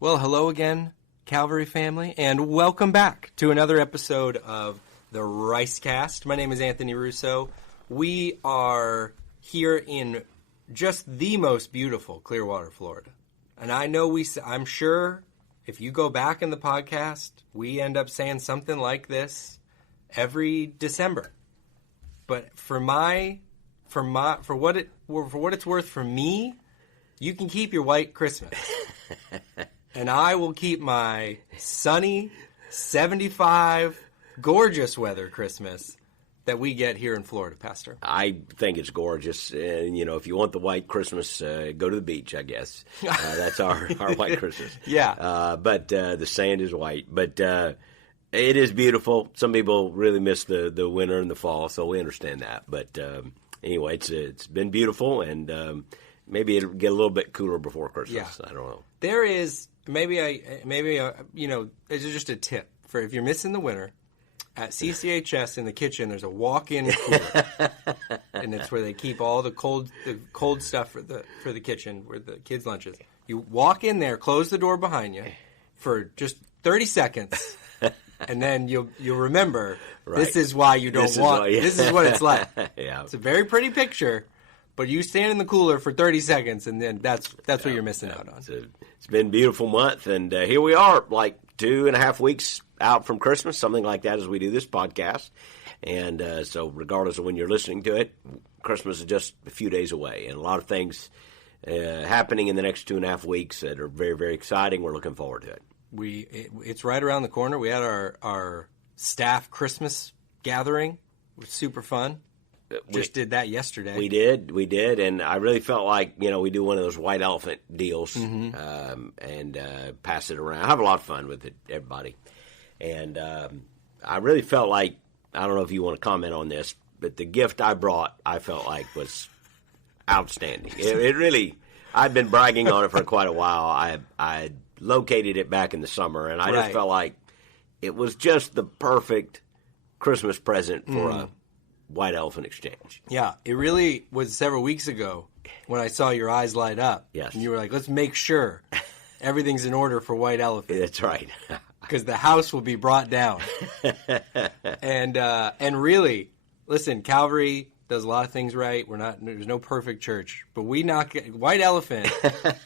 Well, hello again, Calvary family, and welcome back to another episode of the Ricecast. My name is Anthony Russo. We are here in just the most beautiful Clearwater, Florida. And I'm sure if you go back in the podcast, we end up saying something like this every December. But for what it's worth for me, you can keep your white Christmas. And I will keep my sunny, 75, gorgeous weather Christmas that we get here in Florida, Pastor. I think it's gorgeous. And, if you want the white Christmas, go to the beach, I guess. That's our white Christmas. Yeah. But the sand is white. But it is beautiful. Some people really miss the winter and the fall, so we understand that. But anyway, it's been beautiful, and maybe it'll get a little bit cooler before Christmas. Yeah. I don't know. There is it's just a tip for if you're missing the winter. At CCHS in the kitchen, there's a walk-in cooler, and it's where they keep all the cold stuff for the kitchen, where the kids' lunches. You walk in there, close the door behind you for just 30 seconds, and then you'll remember This is why you don't This is what it's like. Yeah. It's a very pretty picture. But you stand in the cooler for 30 seconds, and then that's what you're missing out on. It's been a beautiful month, and here we are, like 2.5 weeks out from Christmas, something like that, as we do this podcast. And so regardless of when you're listening to it, Christmas is just a few days away, and a lot of things happening in the next 2.5 weeks that are very, very exciting. We're looking forward to it. It's right around the corner. We had our staff Christmas gathering. It was super fun. Just did that yesterday. We did, and I really felt like, we do one of those white elephant deals and pass it around. I have a lot of fun with it, everybody. And I really felt like, I don't know if you want to comment on this, but the gift I brought, I felt like was outstanding. It really, I've been bragging on it for quite a while. I located it back in the summer, and I just felt like it was just the perfect Christmas present for a White Elephant Exchange. Yeah, it really was several weeks ago when I saw your eyes light up. Yes. And you were like, let's make sure everything's in order for White Elephant. That's right. Because the house will be brought down. And really, listen, Calvary does a lot of things right. There's no perfect church. But we knock White Elephant.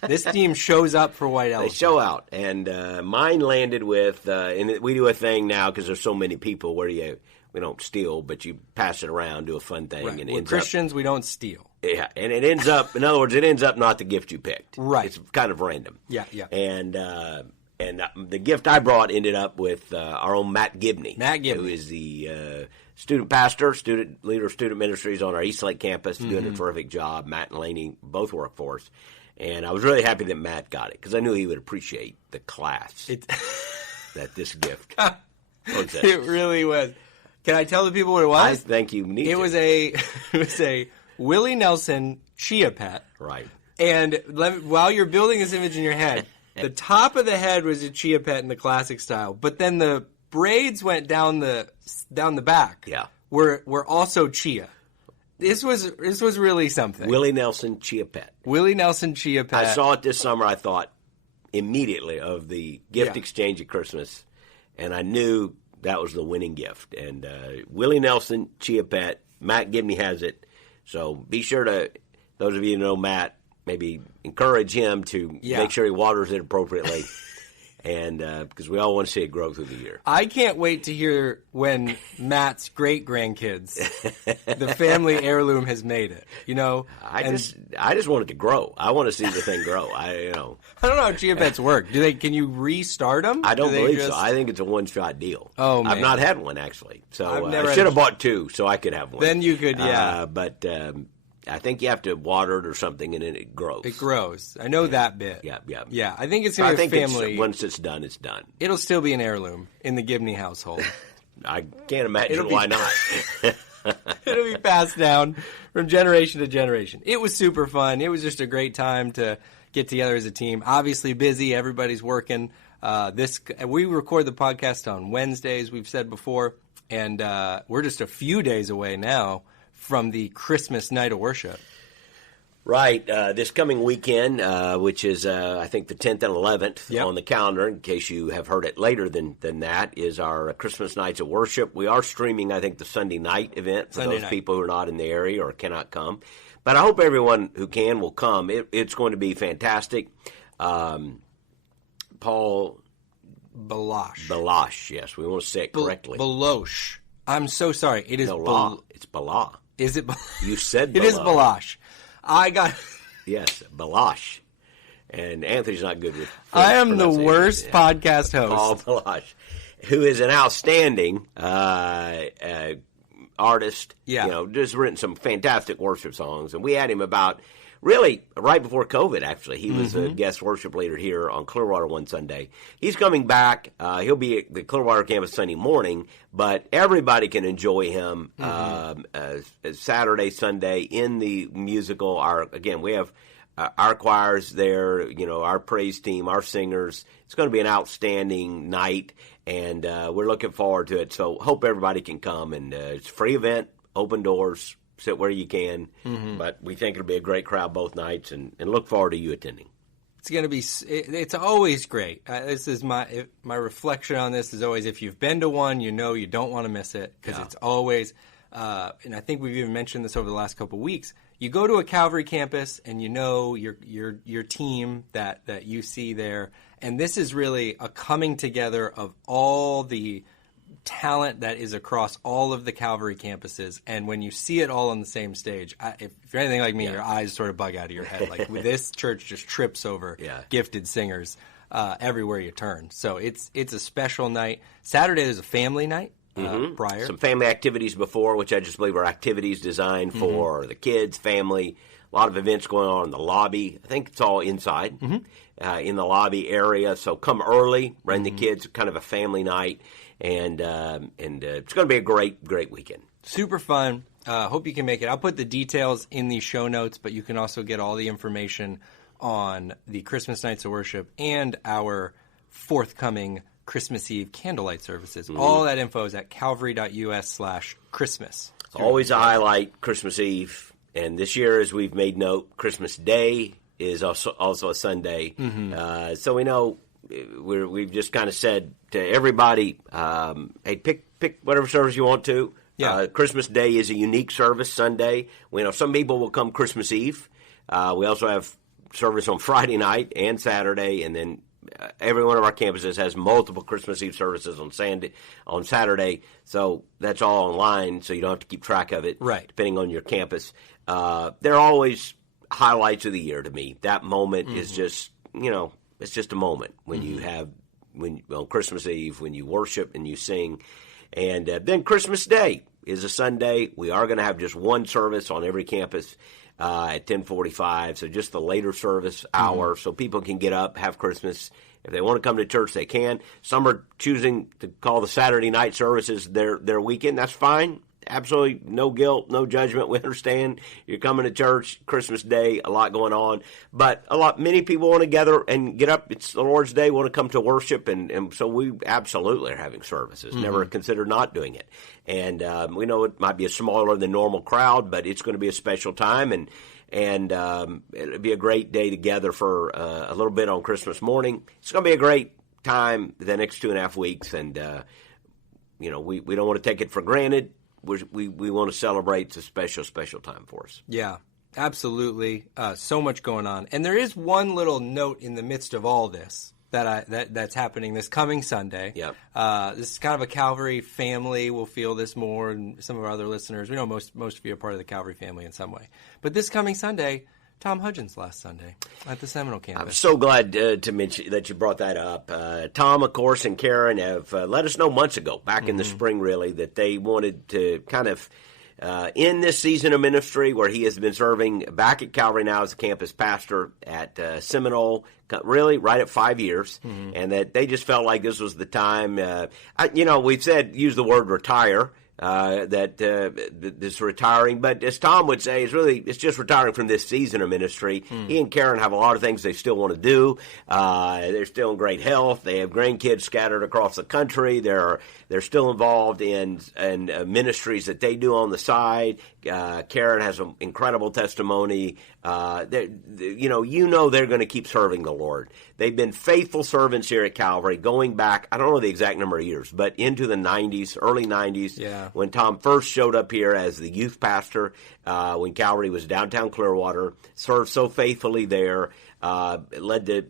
This team shows up for White Elephant. They show out. And mine landed with, and we do a thing now because there's so many people where we don't steal, but you pass it around, do a fun thing. Right. And We're Christians, we don't steal. Yeah, and it ends up, in other words, not the gift you picked. Right. It's kind of random. Yeah. And the gift I brought ended up with our own Matt Gibney. Who is the student pastor, student leader of student ministries on our East Lake campus, doing a terrific job. Matt and Laney both work for us. And I was really happy that Matt got it, because I knew he would appreciate the class that this gift possesses. It really was. Can I tell the people what it was? I think you need to. It was a Willie Nelson chia pet. Right. And while you're building this image in your head, the top of the head was a chia pet in the classic style, but then the braids went down the back. Yeah. Were also chia. This was really something. Willie Nelson chia pet. Willie Nelson chia pet. I saw it this summer. I thought immediately of the gift exchange at Christmas, and I knew that was the winning gift. And Willie Nelson, chia pet, Matt Gibney has it. So be sure to, those of you who know Matt, maybe encourage him to make sure he waters it appropriately. And because we all want to see it grow through the year. I can't wait to hear when Matt's great-grandkids, the family heirloom has made it. I just want it to grow. I want to see the thing grow. I don't know how chia pets work. Can you restart them? I don't believe so. I think it's a one-shot deal. Oh, man. I've not had one, actually. So I should have bought two so I could have one. Then you could, but I think you have to water it or something, and then it grows. It grows. I know that bit. Yeah. Yeah, I think it's going to be a family. Once it's done, it's done. It'll still be an heirloom in the Gibney household. I can't imagine why not. It'll be passed down from generation to generation. It was super fun. It was just a great time to get together as a team. Obviously busy. Everybody's working. We record the podcast on Wednesdays, we've said before, and we're just a few days away now from the Christmas night of worship. Right. This coming weekend, which is, I think, the 10th and 11th on the calendar, in case you have heard it later than that, is our Christmas Nights of Worship. We are streaming, I think, the Sunday night event for those people who are not in the area or cannot come. But I hope everyone who can will come. It's going to be fantastic. Paul Baloche, yes. We want to say it correctly. Baloche. I'm so sorry. It is it's Bala. Is it? You said Baloche. It is Baloche. I got yes, Baloche, and Anthony's not good with. I am the worst podcast host. Paul Baloche, who is an outstanding artist. Yeah, just written some fantastic worship songs, and we had him about really right before COVID. Actually, he was a guest worship leader here on Clearwater one Sunday. He's coming back. He'll be at the Clearwater campus Sunday morning, but everybody can enjoy him Saturday, Sunday in the musical. We have our choirs there. Our praise team, our singers. It's going to be an outstanding night, and we're looking forward to it. So hope everybody can come, and it's a free event, open doors. Sit where you can, but we think it'll be a great crowd both nights, and look forward to you attending. It's going to be. It's always great. This is my reflection on this is always, if you've been to one, you don't want to miss it, because it's always. And I think we've even mentioned this over the last couple of weeks. You go to a Calvary campus, and your team that you see there, and this is really a coming together of all the talent that is across all of the Calvary campuses, and when you see it all on the same stage, if you're anything like me, your eyes sort of bug out of your head. Like this church just trips over gifted singers everywhere you turn. So it's a special night. Saturday is a family night prior. Some family activities before, which I just believe are activities designed for the kids, family. A lot of events going on in the lobby. I think it's all inside in the lobby area. So come early, bring the kids. Kind of a family night. And it's going to be a great, great weekend. Super fun. Hope you can make it. I'll put the details in the show notes, but you can also get all the information on the Christmas Nights of Worship and our forthcoming Christmas Eve candlelight services. All that info is at calvary.us/Christmas. It's always a highlight, Christmas Eve. And this year, as we've made note, Christmas Day is also a Sunday. So we know... We've just kind of said to everybody, hey, pick whatever service you want to. Christmas Day is a unique service, Sunday. We know some people will come Christmas Eve. We also have service on Friday night and Saturday, and then every one of our campuses has multiple Christmas Eve services on Saturday. So that's all online, so you don't have to keep track of it, depending on your campus. They're always highlights of the year to me. That moment is just, it's just a moment when you have, on Christmas Eve, when you worship and you sing. And then Christmas Day is a Sunday. We are going to have just one service on every campus at 10:45, so just the later service hour, so people can get up, have Christmas. If they want to come to church, they can. Some are choosing to call the Saturday night services their weekend. That's fine. Absolutely no guilt, no judgment. We understand you're coming to church, Christmas Day, a lot going on. But many people want to gather and get up. It's the Lord's Day, want to come to worship. And so we absolutely are having services. Never considered not doing it. And we know it might be a smaller than normal crowd, but it's going to be a special time. And it'll be a great day together for a little bit on Christmas morning. It's going to be a great time the next 2.5 weeks. And, we don't want to take it for granted. We want to celebrate. It's a special, special time for us. Yeah, absolutely. So much going on. And there is one little note in the midst of all this that's happening this coming Sunday. Yep. This is kind of a Calvary family. We'll feel this more, and some of our other listeners. We know most of you are part of the Calvary family in some way. But this coming Sunday, Tom Hudgens last Sunday at the Seminole campus. I'm so glad to mention that you brought that up. Tom, of course, and Karen have let us know months ago, back in the spring really, that they wanted to kind of end this season of ministry where he has been serving back at Calvary now as a campus pastor at Seminole, really right at 5 years, and that they just felt like this was the time. We've said, use the word retire. that's retiring. But as Tom would say, it's just retiring from this season of ministry. He and Karen have a lot of things they still want to do. They're still in great health. They have grandkids scattered across the country. They're still involved in ministries that they do on the side. Karen has an incredible testimony. They're going to keep serving the Lord. They've been faithful servants here at Calvary going back, I don't know the exact number of years, but into the 90s, early 90s, when Tom first showed up here as the youth pastor, when Calvary was downtown Clearwater, served so faithfully there, led to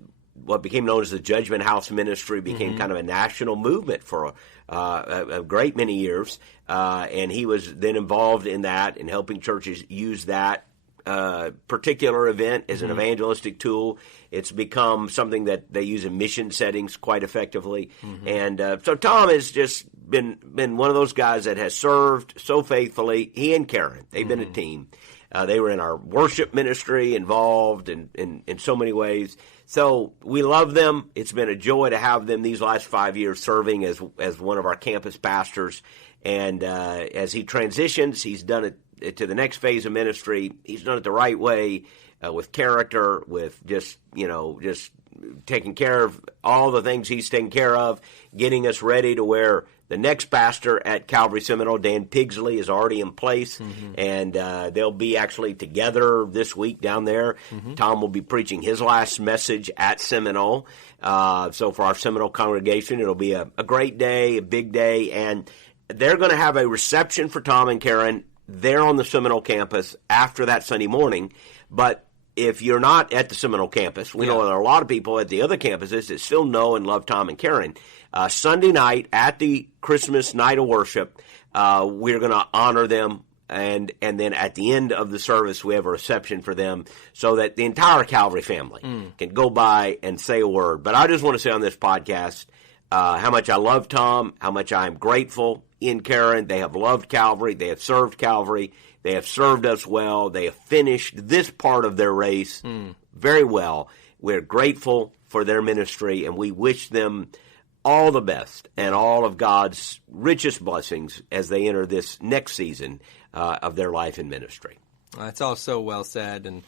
what became known as the Judgment House Ministry, became kind of a national movement for a great many years, and he was then involved in that and helping churches use that particular event as an evangelistic tool. It's become something that they use in mission settings quite effectively. And so Tom has just been one of those guys that has served so faithfully. He and Karen, they've been a team. They were in our worship ministry, involved in so many ways. So we love them. It's been a joy to have them these last 5 years serving as one of our campus pastors. And as he transitions, he's done it to the next phase of ministry. He's done it the right way, with character, with just taking care of all the things he's taken care of, getting us ready to where the next pastor at Calvary Seminole, Dan Pigsley, is already in place, and they'll be actually together this week down there. Tom will be preaching his last message at Seminole. So for our Seminole congregation, it'll be a great day, a big day, and they're going to have a reception for Tom and Karen there on the Seminole campus after that Sunday morning. But if you're not at the Seminole campus, we know there are a lot of people at the other campuses that still know and love Tom and Karen. Sunday night at the Christmas night of worship, we're going to honor them, and then at the end of the service, we have a reception for them so that the entire Calvary family can go by and say a word. But I just want to say on this podcast how much I love Tom, how much I am grateful in Karen. They have loved Calvary. They have served Calvary. They have served us well. They have finished this part of their race very well. We're grateful for their ministry, and we wish them all the best and all of God's richest blessings as they enter this next season of their life in ministry. That's all so well said, and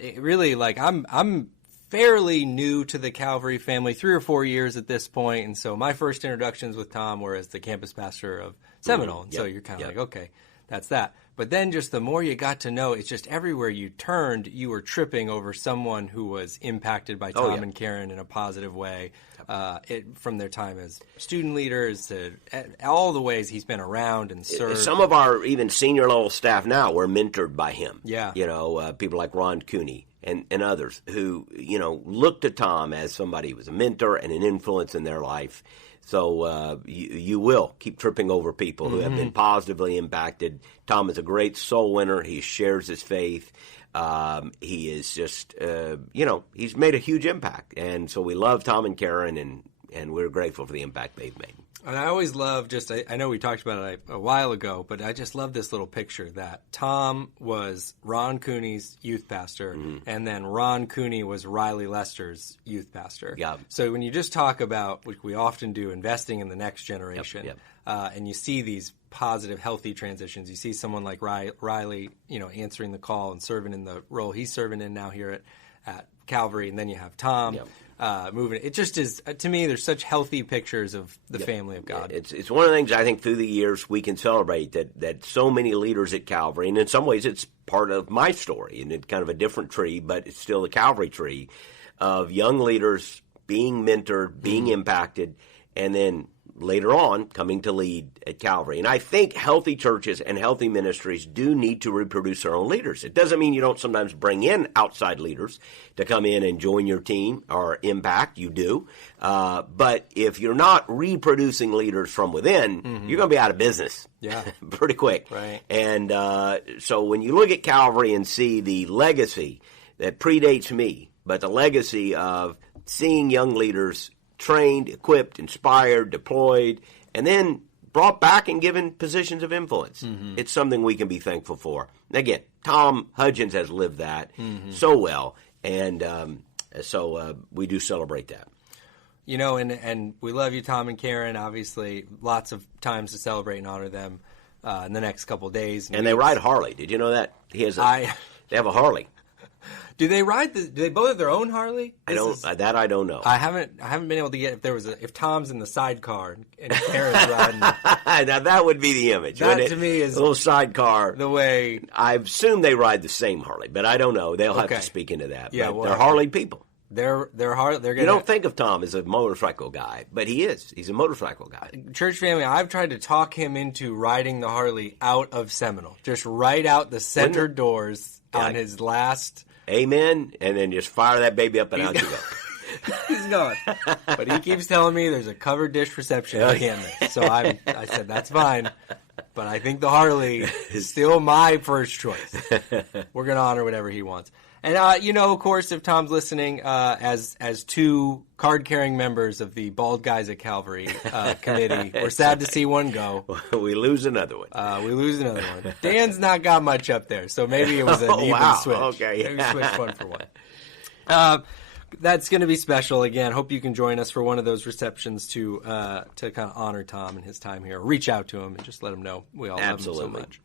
it really, I'm fairly new to the Calvary family, 3 or 4 years at this point, and so my first introductions with Tom were as the campus pastor of Seminole, and so you're kind of like, okay, that's that. But then just the more you got to know, it's just everywhere you turned, you were tripping over someone who was impacted by Tom and Karen in a positive way, from their time as student leaders to all the ways he's been around and served. Some of our even senior level staff now were mentored by him. Yeah. People like Ron Cooney and others who, looked to Tom as somebody who was a mentor and an influence in their life. So you will keep tripping over people who have been positively impacted. Tom is a great soul winner. He shares his faith. He is just, he's made a huge impact. And so we love Tom and Karen, and we're grateful for the impact they've made. And I always love I know we talked about it a while ago, but I just love this little picture that Tom was Ron Cooney's youth pastor, and then Ron Cooney was Riley Lester's youth pastor. Yeah. So when you just talk about, like we often do, investing in the next generation, and you see these positive, healthy transitions, you see someone like Riley, answering the call and serving in the role he's serving in now here at Calvary, and then you have Tom. Moving. It just is, to me, there's such healthy pictures of the family of God. It's one of the things I think through the years we can celebrate that so many leaders at Calvary, and in some ways it's part of my story, and it's kind of a different tree, but it's still the Calvary tree of young leaders being mentored, being impacted, and then later on coming to lead at Calvary. And I think healthy churches and healthy ministries do need to reproduce their own leaders. It doesn't mean you don't sometimes bring in outside leaders to come in and join your team or impact. You do. But if you're not reproducing leaders from within, you're going to be out of business pretty quick. Right. And so when you look at Calvary and see the legacy that predates me, but the legacy of seeing young leaders trained, equipped, inspired, deployed, and then brought back and given positions of influence. It's something we can be thankful for. Again, Tom Hudgens has lived that so well, and so we do celebrate that. And we love you, Tom and Karen, obviously, lots of times to celebrate and honor them. in the next couple days. And they ride Harley. Did you know that? They have a Harley. Do they ride? Do they both have their own Harley? I don't know. I haven't been able to get if Tom's in the sidecar and Karen's riding. Now that would be the image. That to me is a little sidecar. The way I assume they ride the same Harley, but I don't know. They'll have to speak into that. Yeah, they're Harley people. They're Harley. They're gonna. You don't think of Tom as a motorcycle guy, but he is. He's a motorcycle guy. Church family, I've tried to talk him into riding the Harley out of Seminole, just right out the center doors on his last. Amen, and then just fire that baby up and out you go. He's gone. But he keeps telling me there's a covered dish reception I can't miss. So I said, that's fine. But I think the Harley is still my first choice. We're going to honor whatever he wants. And, of course, if Tom's listening, as two card-carrying members of the Bald Guys at Calvary committee, we're sad to see one go. We lose another one. Dan's not got much up there, so maybe it was an even switch. Okay. Maybe switch one for one. That's going to be special. Again, hope you can join us for one of those receptions to kind of honor Tom and his time here. Reach out to him and just let him know we all love him so much.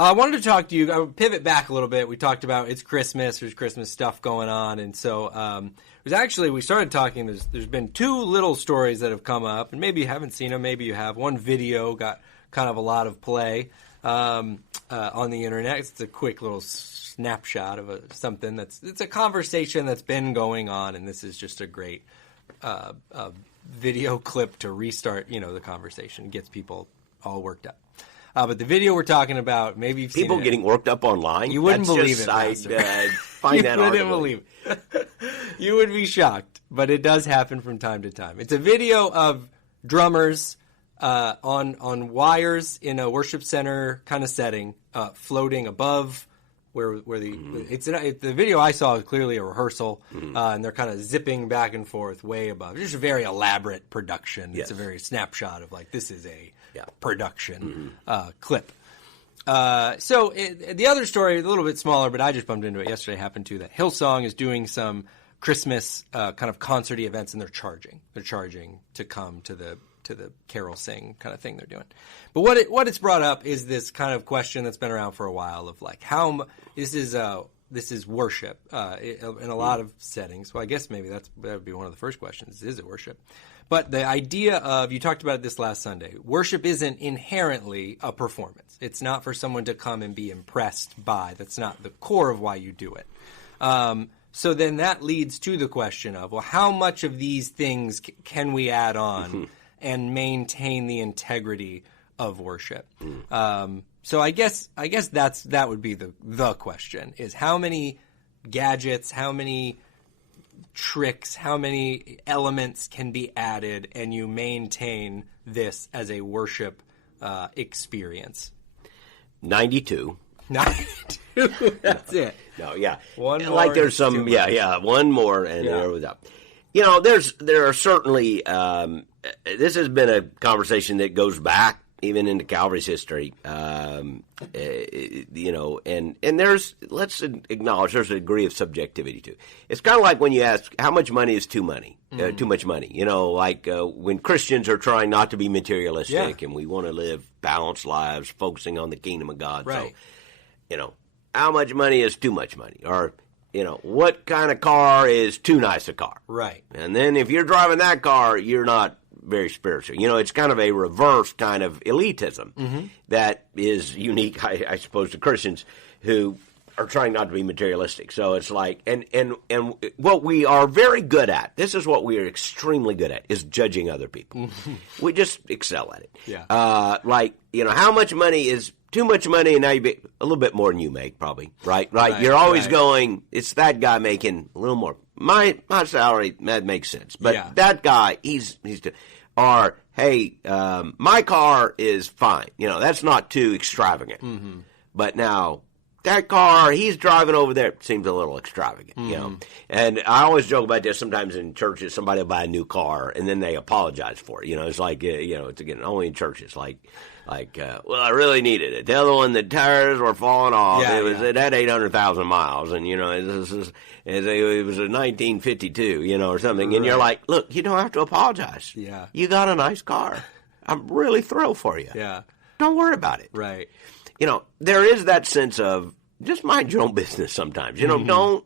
I wanted to talk to you. I would pivot back a little bit. We talked about it's Christmas. There's Christmas stuff going on, and so it was actually we started talking. There's been two little stories that have come up, and maybe you haven't seen them. Maybe you have. One video got kind of a lot of play on the internet. It's a quick little snapshot of something it's a conversation that's been going on, and this is just a great video clip to restart the conversation. It gets people all worked up. But the video we're talking about, maybe you've seen people getting worked up online. You wouldn't believe it. I find that hard to believe. You would be shocked, but it does happen from time to time. It's a video of drummers on wires in a worship center kind of setting, floating above where the video I saw is clearly a rehearsal, and they're kind of zipping back and forth way above. It's just a very elaborate production. Yes. It's a very snapshot of this is a production clip. So the other story, a little bit smaller, but I just bumped into it yesterday, happened to that Hillsong is doing some Christmas kind of concerty events, and they're charging. They're charging to come to the carol sing kind of thing they're doing. But what it's brought up is this kind of question that's been around for a while of how this is worship in a lot of settings. Well, I guess maybe that would be one of the first questions. Is it worship? But the idea of, you talked about it this last Sunday, worship isn't inherently a performance. It's not for someone to come and be impressed by. That's not the core of why you do it. So then that leads to the question of, well, how much of these things can we add on and maintain the integrity of worship? So I guess that would be the question, is how many gadgets, how many tricks, how many elements can be added and you maintain this as a worship experience? 92. 92. That's it. No, yeah. One more. Like there's some, one more, and there was up. There are certainly. This has been a conversation that goes back even into Calvary's history. And let's acknowledge there's a degree of subjectivity too. It's kind of like when you ask how much money is too money, too much money. When Christians are trying not to be materialistic and we want to live balanced lives, focusing on the kingdom of God. Right. So, how much money is too much money, or what kind of car is too nice a car? Right. And then if you're driving that car, you're not very spiritual. It's kind of a reverse kind of elitism that is unique, I suppose, to Christians who are trying not to be materialistic. So it's like, and what we are very good at, this is what we are extremely good at, is judging other people. We just excel at it. Yeah. How much money is too much money, and now you make a little bit more than you make, probably. Right. You're always going, it's that guy making a little more. My salary, that makes sense. But that guy, or, hey, my car is fine. That's not too extravagant. But now, that car he's driving over there seems a little extravagant, And I always joke about this. Sometimes in churches, somebody will buy a new car, and then they apologize for it. It's like, it's again, only in churches, well, I really needed it. The other one, the tires were falling off. It had 800,000 miles, and it was a 1952, or something. And you're like, look, you don't have to apologize. Yeah, you got a nice car. I'm really thrilled for you. Yeah. don't worry about it. Right. There is that sense of just mind your own business sometimes. Don't.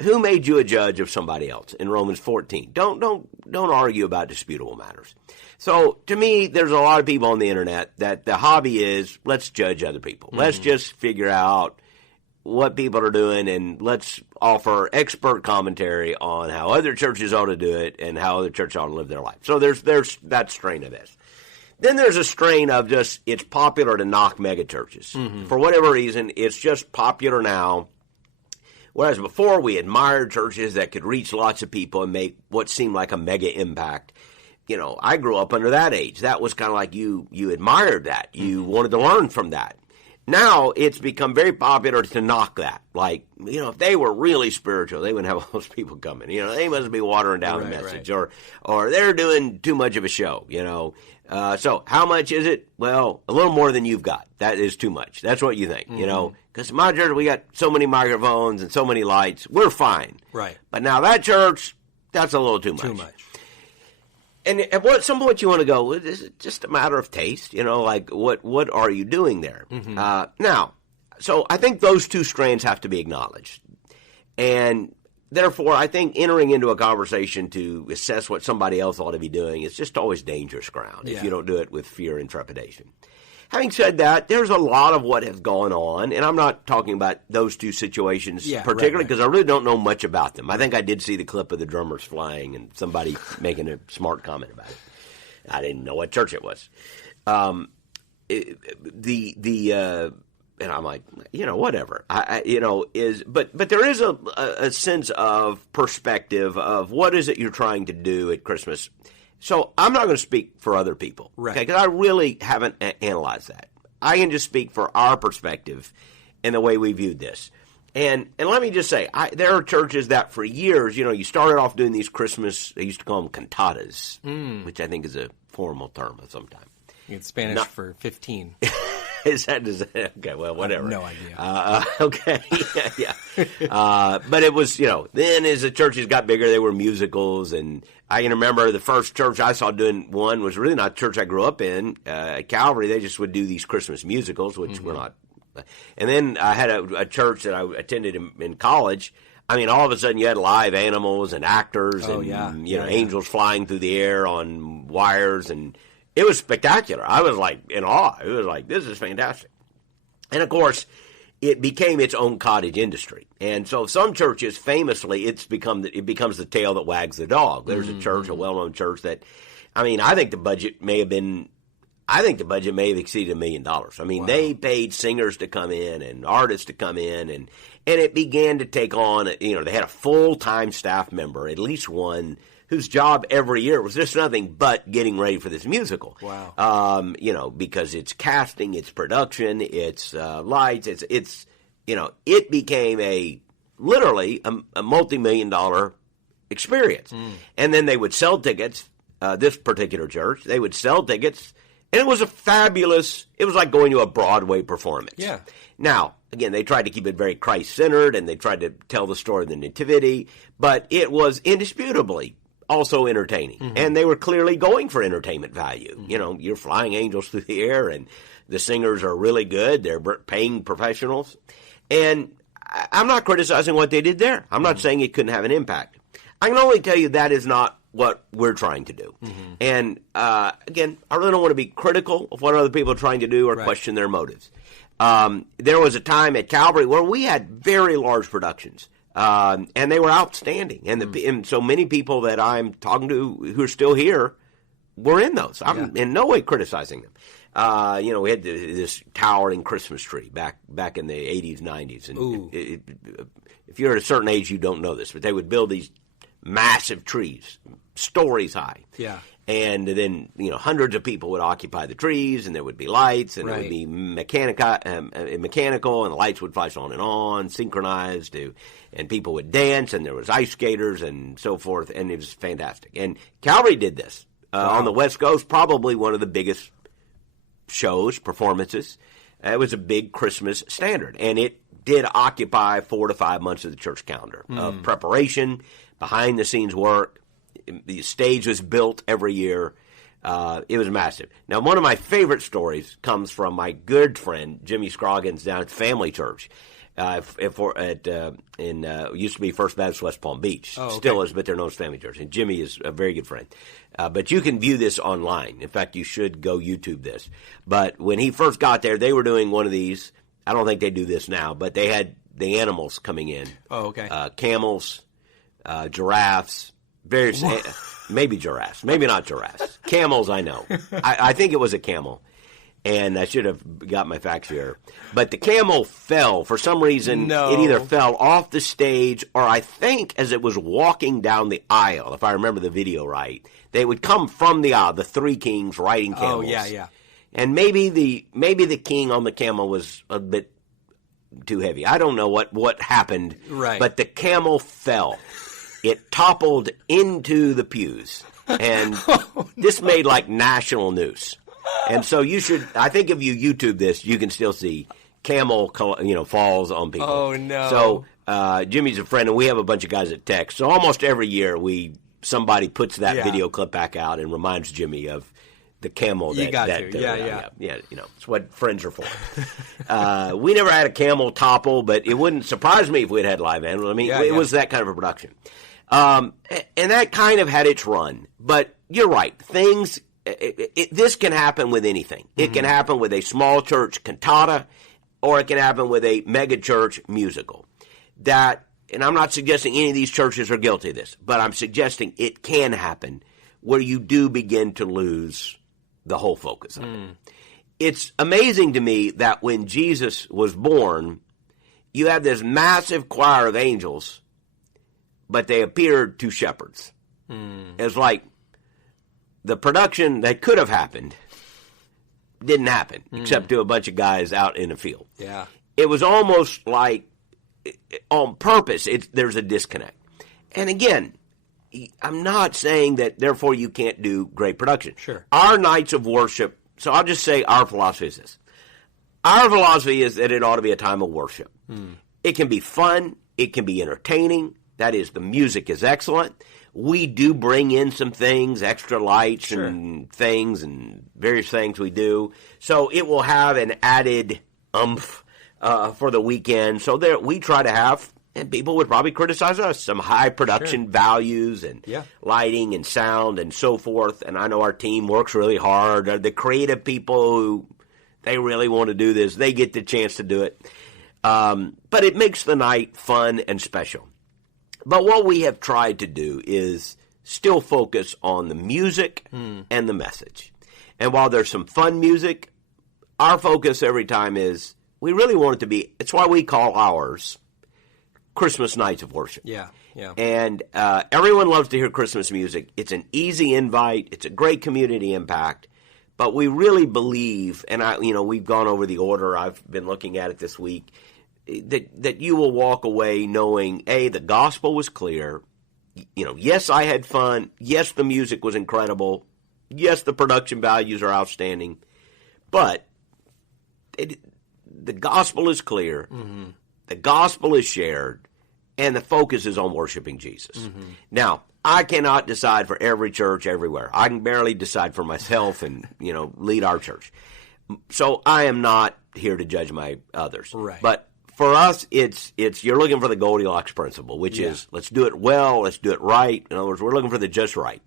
Who made you a judge of somebody else in Romans 14? Don't argue about disputable matters. So to me, there's a lot of people on the internet that the hobby is let's judge other people. Let's just figure out what people are doing and let's offer expert commentary on how other churches ought to do it and how other churches ought to live their life. So there's that strain of this. Then there's a strain of just it's popular to knock mega churches. For whatever reason, it's just popular now. Whereas before we admired churches that could reach lots of people and make what seemed like a mega impact. I grew up under that age. That was kind of like you admired that. You wanted to learn from that. Now it's become very popular to knock that. Like, if they were really spiritual, they wouldn't have all those people coming. They must be watering down the message or they're doing too much of a show, So how much is it? Well, a little more than you've got. That is too much. That's what you think, Because in my church, we got so many microphones and so many lights. We're fine. Right. But now that church, that's a little too much. Too much. And at some point you want to go, is it just a matter of taste? Like what are you doing there? Now, so I think those two strands have to be acknowledged. And therefore, I think entering into a conversation to assess what somebody else ought to be doing is just always dangerous ground if you don't do it with fear and trepidation. Having said that, there's a lot of what has gone on, and I'm not talking about those two situations particularly because I really don't know much about them. I think I did see the clip of the drummers flying and somebody making a smart comment about it. I didn't know what church it was. And I'm like, whatever. But there is a sense of perspective of what is it you're trying to do at Christmas. So I'm not going to speak for other people, right? Because I really haven't analyzed that. I can just speak for our perspective and the way we viewed this. And let me just say, there are churches that for years, you started off doing these Christmas, they used to call them cantatas, which I think is a formal term of some time. It's Spanish for 15. Is that okay? Well, whatever. I have no idea. Okay, yeah. But it was, then as the churches got bigger, they were musicals, and I can remember the first church I saw doing one was really not the church I grew up in. At Calvary, they just would do these Christmas musicals, which were not. And then I had a church that I attended in college. I mean, all of a sudden you had live animals and actors angels flying through the air on wires, and it was spectacular. I was like in awe. It was like, this is fantastic. And of course, it became its own cottage industry. And so some churches, famously, it becomes the tail that wags the dog. There's a church, a well-known church that, I think the budget may have exceeded $1 million. I mean, they paid singers to come in and artists to come in, and it began to take on, they had a full-time staff member, at least one, whose job every year was just nothing but getting ready for this musical. Wow. Because it's casting, it's production, it's lights, it became literally a multi-million-dollar experience. And then they would sell tickets, this particular church, they would sell tickets, and it was it was like going to a Broadway performance. Yeah. Now, again, they tried to keep it very Christ-centered, and they tried to tell the story of the Nativity, but it was indisputably also entertaining. And they were clearly going for entertainment value. You're flying angels through the air, and the singers are really good. They're paying professionals. And I'm not criticizing what they did there. I'm not saying it couldn't have an impact. I can only tell you that is not what we're trying to do. And again, I really don't want to be critical of what other people are trying to do or question their motives. There was a time at Calvary where we had very large productions. And they were outstanding. And so many people that I'm talking to who are still here were in those. I'm in no way criticizing them. We had this towering Christmas tree back in the 80s, 90s. And if you're at a certain age, you don't know this, but they would build these massive trees, stories high. Yeah. And then, hundreds of people would occupy the trees, and there would be lights, and it would be mechanical, and the lights would flash on, synchronized, and people would dance, and there was ice skaters and so forth, and it was fantastic. And Calvary did this on the West Coast, probably one of the biggest performances. It was a big Christmas standard, and it did occupy 4 to 5 months of the church calendar of preparation, behind-the-scenes work. The stage was built every year. It was massive. Now, one of my favorite stories comes from my good friend Jimmy Scroggins down at Family Church. Used to be First Baptist West Palm Beach. Oh, okay. Still is, but they're known as Family Church. And Jimmy is a very good friend. But you can view this online. In fact, you should go YouTube this. But when he first got there, they were doing one of these. I don't think they do this now, but they had the animals coming in. Oh, okay. Camels, giraffes, various, maybe giraffes, maybe not giraffes. Camels, I know. I think it was a camel. And I should have got my facts here. But the camel fell. For some reason, It either fell off the stage or I think as it was walking down the aisle, if I remember the video right, they would come from the aisle, the three kings riding camels. Oh, yeah. And maybe the king on the camel was a bit too heavy. I don't know what happened. Right. But the camel fell. It toppled into the pews. And this made like national news. And so you should, I think if you YouTube this, you can still see camel, falls on people. Oh, no. So Jimmy's a friend, and we have a bunch of guys at Tech. So almost every year, somebody puts that video clip back out and reminds Jimmy of the camel. Yeah. It's what friends are for. We never had a camel topple, but it wouldn't surprise me if we'd had live animals. I mean, it was that kind of a production. And that kind of had its run. But you're right. This can happen with anything. It can happen with a small church cantata, or it can happen with a mega church musical. And I'm not suggesting any of these churches are guilty of this, but I'm suggesting it can happen where you do begin to lose the whole focus of it. It's amazing to me that when Jesus was born, you have this massive choir of angels, but they appeared to shepherds. It's like, the production that could have happened didn't happen, except to a bunch of guys out in the field. Yeah. It was almost like, on purpose, there's a disconnect. And again, I'm not saying that, therefore, you can't do great production. Sure. Our nights of worship, so I'll just say our philosophy is this. Our philosophy is that it ought to be a time of worship. It can be fun. It can be entertaining. That is, the music is excellent. We do bring in some things, extra lights and things and various things we do. So it will have an added oomph for the weekend. So we try to have, and people would probably criticize us, some high production values and lighting and sound and so forth. And I know our team works really hard. The creative people who, they really want to do this, they get the chance to do it. But it makes the night fun and special. But what we have tried to do is still focus on the music and the message. And while there's some fun music, our focus every time is we really want it to be, it's why we call ours Christmas nights of worship. Yeah. And everyone loves to hear Christmas music. It's an easy invite. It's a great community impact. But we really believe, and we've gone over the order. I've been looking at it this week. That you will walk away knowing, A, the gospel was clear. Yes, I had fun. Yes, the music was incredible. Yes, the production values are outstanding. But the gospel is clear. The gospel is shared. And the focus is on worshiping Jesus. Now, I cannot decide for every church everywhere. I can barely decide for myself and, lead our church. So I am not here to judge my others. Right. But for us, it's you're looking for the Goldilocks principle, which is let's do it well, let's do it right. In other words, we're looking for the just right,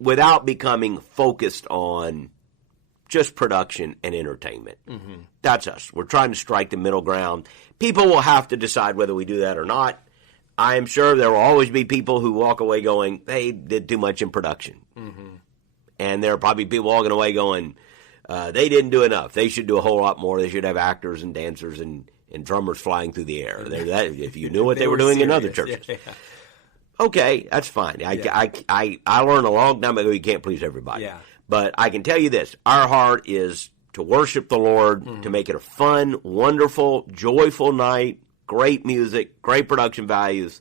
without becoming focused on just production and entertainment. That's us. We're trying to strike the middle ground. People will have to decide whether we do that or not. I am sure there will always be people who walk away going, they did too much in production. And there are probably people walking away going, they didn't do enough. They should do a whole lot more. They should have actors and dancers and drummers flying through the air. If you knew what they were doing serious in other churches. Yeah. Okay, that's fine. I learned a long time ago you can't please everybody. Yeah. But I can tell you this. Our heart is to worship the Lord, to make it a fun, wonderful, joyful night, great music, great production values.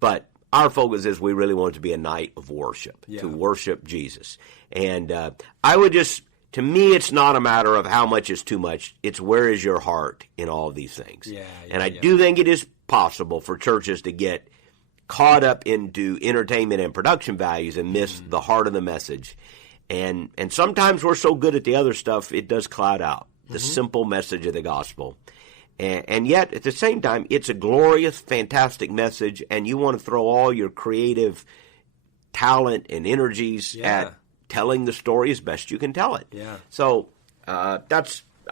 But our focus is we really want it to be a night of worship, to worship Jesus. And I would just... To me, it's not a matter of how much is too much. It's where is your heart in all of these things. And I do think it is possible for churches to get caught up into entertainment and production values and miss the heart of the message. And sometimes we're so good at the other stuff, it does cloud out the simple message of the gospel. And yet, at the same time, it's a glorious, fantastic message, and you want to throw all your creative talent and energies at telling the story as best you can tell it. Yeah. So I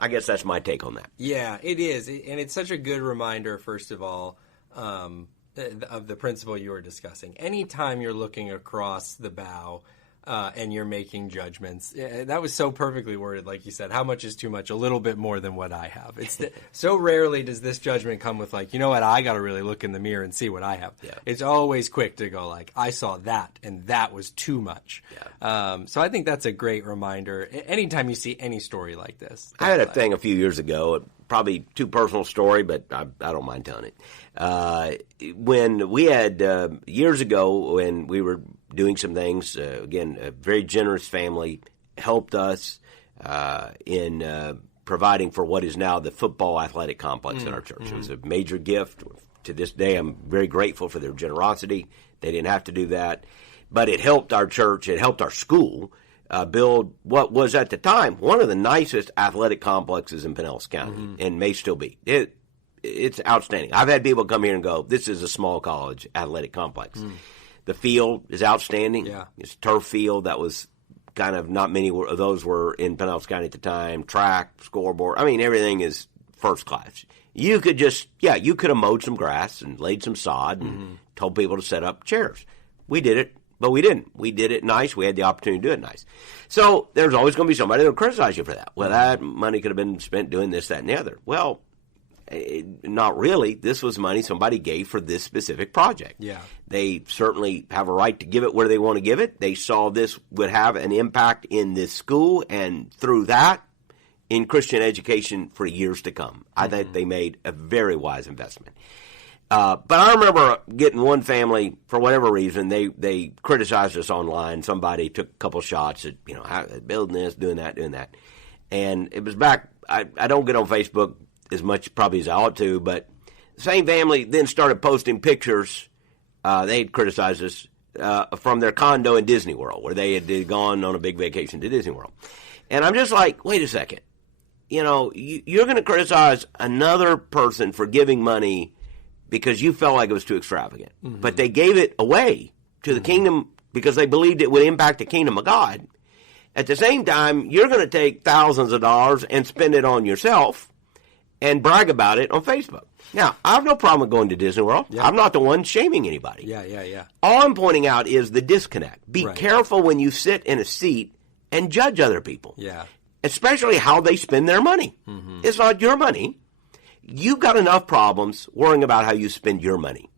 guess that's my take on that. Yeah, it is. And it's such a good reminder, first of all, of the principle you were discussing. Anytime you're looking across the bow and you're making judgments, that was so perfectly worded, like you said, how much is too much? A little bit more than what I have. So rarely does this judgment come with like, you know what, I got to really look in the mirror and see what I have. Yeah. It's always quick to go like, I saw that, and that was too much. Yeah. So I think that's a great reminder. Anytime you see any story like this. I had a thing a few years ago, probably too personal story, but I don't mind telling it. When we had, years ago, when we were doing some things, again, a very generous family helped us in providing for what is now the football athletic complex in our church. It was a major gift. To this day, I'm very grateful for their generosity. They didn't have to do that. But it helped our church, it helped our school build what was at the time one of the nicest athletic complexes in Pinellas County, and may still be. It's outstanding. I've had people come here and go, this is a small college athletic complex. The field is outstanding. Yeah. It's a turf field. That was kind of not many of those were in Pinellas County at the time. Track, scoreboard. I mean, everything is first class. You could you could have mowed some grass and laid some sod and told people to set up chairs. We did it, but we didn't. We did it nice. We had the opportunity to do it nice. So there's always going to be somebody that will criticize you for that. Well, that money could have been spent doing this, that, and the other. Well, not really. This was money somebody gave for this specific project. Yeah. They certainly have a right to give it where they want to give it. They saw this would have an impact in this school, and through that, in Christian education for years to come. I think they made a very wise investment. But I remember getting one family, for whatever reason, they criticized us online. Somebody took a couple shots at, how building this, doing that. And it was back, I don't get on Facebook as much probably as I ought to, but the same family then started posting pictures, they'd criticized us, from their condo in Disney World, where they had gone on a big vacation to Disney World. And I'm just like, wait a second. You're going to criticize another person for giving money because you felt like it was too extravagant. But they gave it away to the kingdom because they believed it would impact the kingdom of God. At the same time, you're going to take thousands of dollars and spend it on yourself and brag about it on Facebook. Now, I have no problem with going to Disney World. Yeah. I'm not the one shaming anybody. Yeah. All I'm pointing out is the disconnect. Be careful when you sit in a seat and judge other people. Yeah. Especially how they spend their money. It's not your money. You've got enough problems worrying about how you spend your money.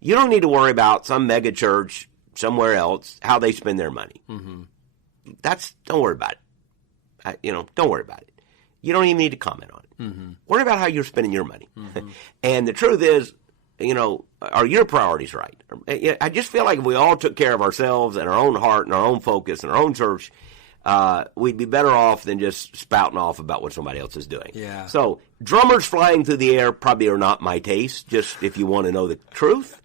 You don't need to worry about some mega church somewhere else, how they spend their money. Don't worry about it. Don't worry about it. You don't even need to comment on it. Worry about how you're spending your money. And the truth is, are your priorities right? I just feel like if we all took care of ourselves and our own heart and our own focus and our own church, we'd be better off than just spouting off about what somebody else is doing. Yeah. So drummers flying through the air probably are not my taste, just if you want to know the truth.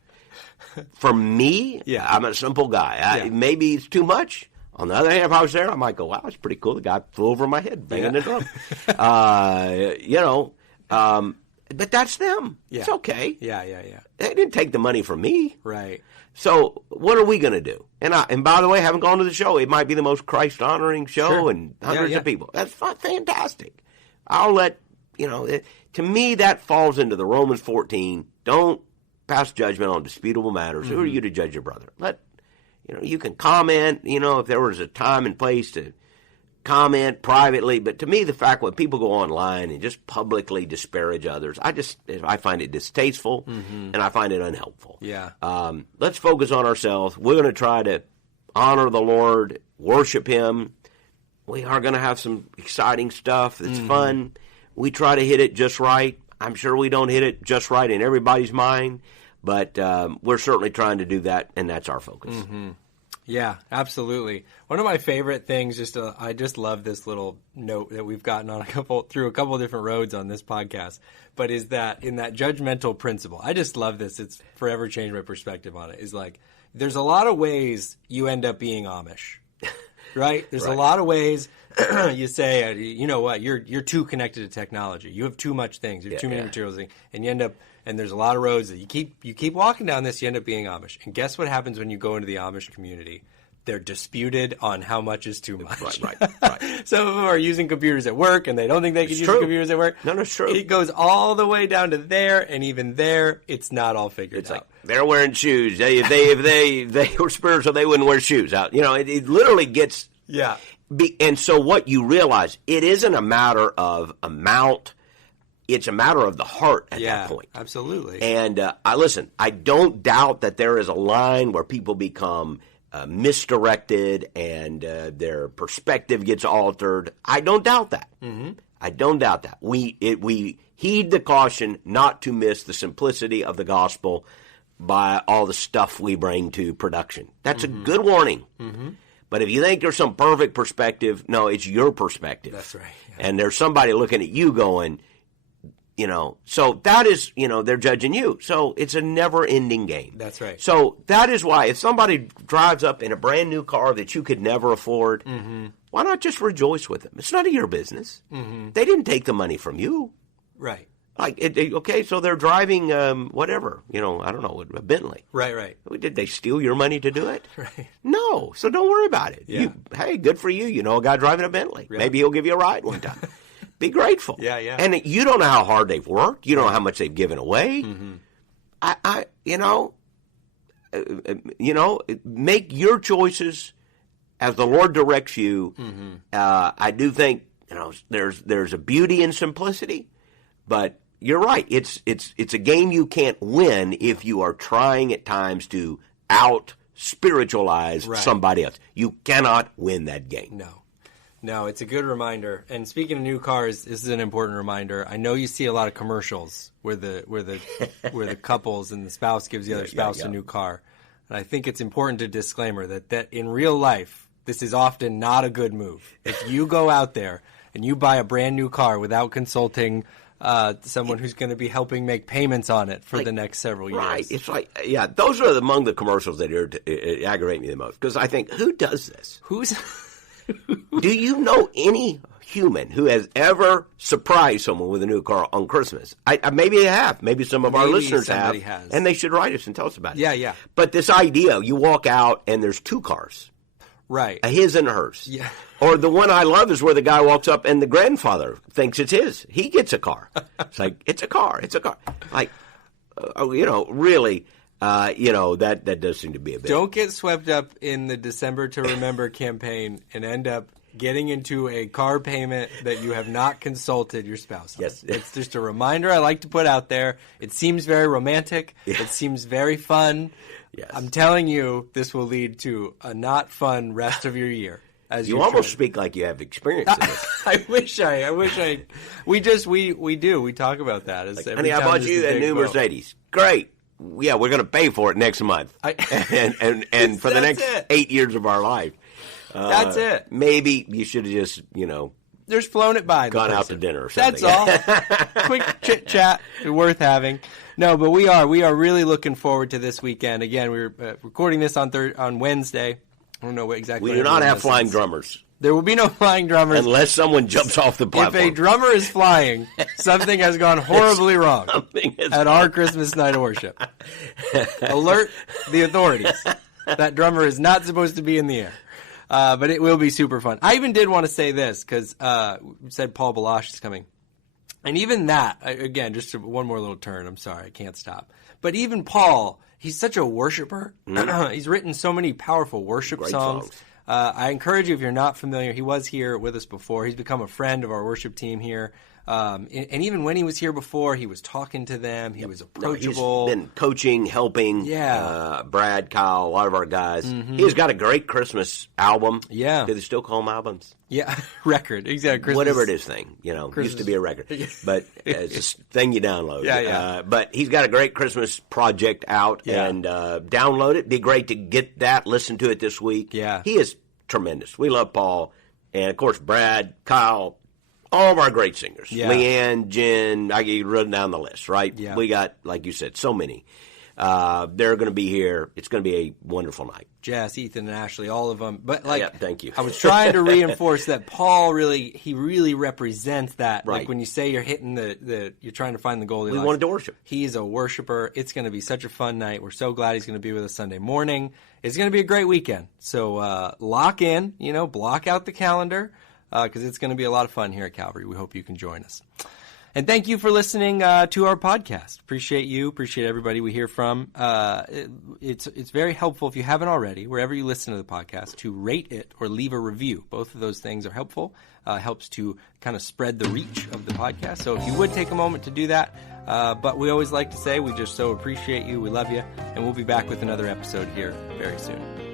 For me, I'm a simple guy. Maybe it's too much. On the other hand, if I was there, I might go, wow, that's pretty cool. The guy flew over my head banging the drum. But that's them. Yeah. It's okay. Yeah. They didn't take the money from me. Right. So what are we going to do? And by the way, I haven't gone to the show. It might be the most Christ-honoring show and hundreds of people. That's fantastic. I'll let, to me, that falls into the Romans 14. Don't pass judgment on disputable matters. Who are you to judge your brother? You can comment, if there was a time and place to comment privately. But to me, the fact when people go online and just publicly disparage others, I find it distasteful and I find it unhelpful. Yeah. Let's focus on ourselves. We're going to try to honor the Lord, worship Him. We are going to have some exciting stuff that's fun. We try to hit it just right. I'm sure we don't hit it just right in everybody's mind, but we're certainly trying to do that, and that's our focus. Yeah, absolutely. One of my favorite things, I just love this little note that we've gotten on through a couple of different roads on this podcast, but is that in that judgmental principle. I just love this. It's forever changed my perspective on it. Is like, there's a lot of ways you end up being Amish. right? There's a Right. lot of ways you say, you know what, you're too connected to technology. You have too much things. You have too many materials, and you end up. And there's a lot of roads that you keep walking down this, you end up being Amish. And guess what happens when you go into the Amish community? They're disputed on how much is too much. Right. Some of them are using computers at work, and they don't think they can use computers at work. No, it's true. It goes all the way down to there, and even there, it's not all figured out. Like they're wearing shoes. If they were spiritual, they wouldn't wear shoes out. It literally gets. Yeah. And so what you realize, it isn't a matter of amount. It's a matter of the heart at that point. Absolutely. And I don't doubt that there is a line where people become misdirected and their perspective gets altered. I don't doubt that. Mm-hmm. I don't doubt that. We heed the caution not to miss the simplicity of the gospel by all the stuff we bring to production. That's a good warning. Mm-hmm. But if you think there's some perfect perspective, no, it's your perspective. That's right. Yeah. And there's somebody looking at you going, so that is, they're judging you. So it's a never-ending game. That's right. So that is why if somebody drives up in a brand new car that you could never afford, why not just rejoice with them? It's none of your business. Mm-hmm. They didn't take the money from you. Right. Okay, so they're driving whatever, I don't know, a Bentley. Right. Did they steal your money to do it? Right. No, so don't worry about it. Yeah. Hey, good for you. A guy driving a Bentley. Yeah. Maybe he'll give you a ride one time. Be grateful. Yeah. And you don't know how hard they've worked. You don't know how much they've given away. Mm-hmm. Make your choices as the Lord directs you. Mm-hmm. I do think there's a beauty in simplicity, but you're right. It's a game you can't win if you are trying at times to out spiritualize somebody else. You cannot win that game. No, it's a good reminder. And speaking of new cars, this is an important reminder. I know you see a lot of commercials where the couples and the spouse gives the other spouse a new car. And I think it's important to disclaimer that in real life, this is often not a good move. If you go out there and you buy a brand new car without consulting someone who's going to be helping make payments on it for the next several years. Right. It's those are among the commercials that aggravate me the most. Because I think, who does this? Do you know any human who has ever surprised someone with a new car on Christmas? Maybe they have. Maybe some of our listeners have. And they should write us and tell us about it. Yeah. But this idea, you walk out and there's two cars. Right. A his and a hers. Yeah. Or the one I love is where the guy walks up and the grandfather thinks it's his. He gets a car. It's like, it's a car. Like, really... that does seem to be a bit. Don't get swept up in the December to Remember campaign and end up getting into a car payment that you have not consulted your spouse on. Yes. It's just a reminder I like to put out there. It seems very romantic. Yeah. It seems very fun. Yes. I'm telling you, this will lead to a not fun rest of your year. You almost speak like you have experience in this. I wish I. We do. We talk about that. Honey, I bought you a new Mercedes. Great. Yeah, we're going to pay for it next month, and for the next 8 years of our life. That's it. Maybe you should have just, just flown it by. Gone out to dinner or something. That's all. Quick chit chat, worth having. No, but we are really looking forward to this weekend. Again, we're recording this on Wednesday. I don't know what exactly. We do not have flying drummers. There will be no flying drummers. Unless someone jumps off the platform. If a drummer is flying, something has gone horribly wrong at our Christmas night of worship. Alert the authorities. That drummer is not supposed to be in the air. But it will be super fun. I even did want to say this because we said Paul Balash is coming. And even that, again, just one more little turn. I'm sorry, I can't stop. But even Paul, he's such a worshiper. He's written so many powerful worship songs. I encourage you, if you're not familiar, he was here with us before. He's become a friend of our worship team here. And even when he was here before, he was talking to them. He was approachable. He's been coaching, helping. Yeah. Brad, Kyle, a lot of our guys. Mm-hmm. He's got a great Christmas album. Yeah. Do they still call them albums? Yeah. Record. Exactly. Christmas. Whatever it is thing. Used to be a record. But it's a thing you download. Yeah. But he's got a great Christmas project out. Yeah. And download it. Be great to get that. Listen to it this week. Yeah. He is tremendous. We love Paul. And, of course, Brad, Kyle, all of our great singers. Yeah. Leanne, Jen, I get run down the list, right? Yeah. We got, like you said, so many. They're going to be here. It's going to be a wonderful night. Jess, Ethan, and Ashley, all of them. But thank you. I was trying to reinforce that Paul really represents that. Right. Like when you say you're hitting you're trying to find the Goldilocks. We wanted to worship. He's a worshiper. It's going to be such a fun night. We're so glad he's going to be with us Sunday morning. It's going to be a great weekend. So lock in, block out the calendar because it's going to be a lot of fun here at Calvary. We hope you can join us. And thank you for listening to our podcast. Appreciate you. Appreciate everybody we hear from. It's very helpful, if you haven't already, wherever you listen to the podcast, to rate it or leave a review. Both of those things are helpful. Helps to kind of spread the reach of the podcast. So if you would take a moment to do that. But we always like to say we just so appreciate you. We love you. And we'll be back with another episode here very soon.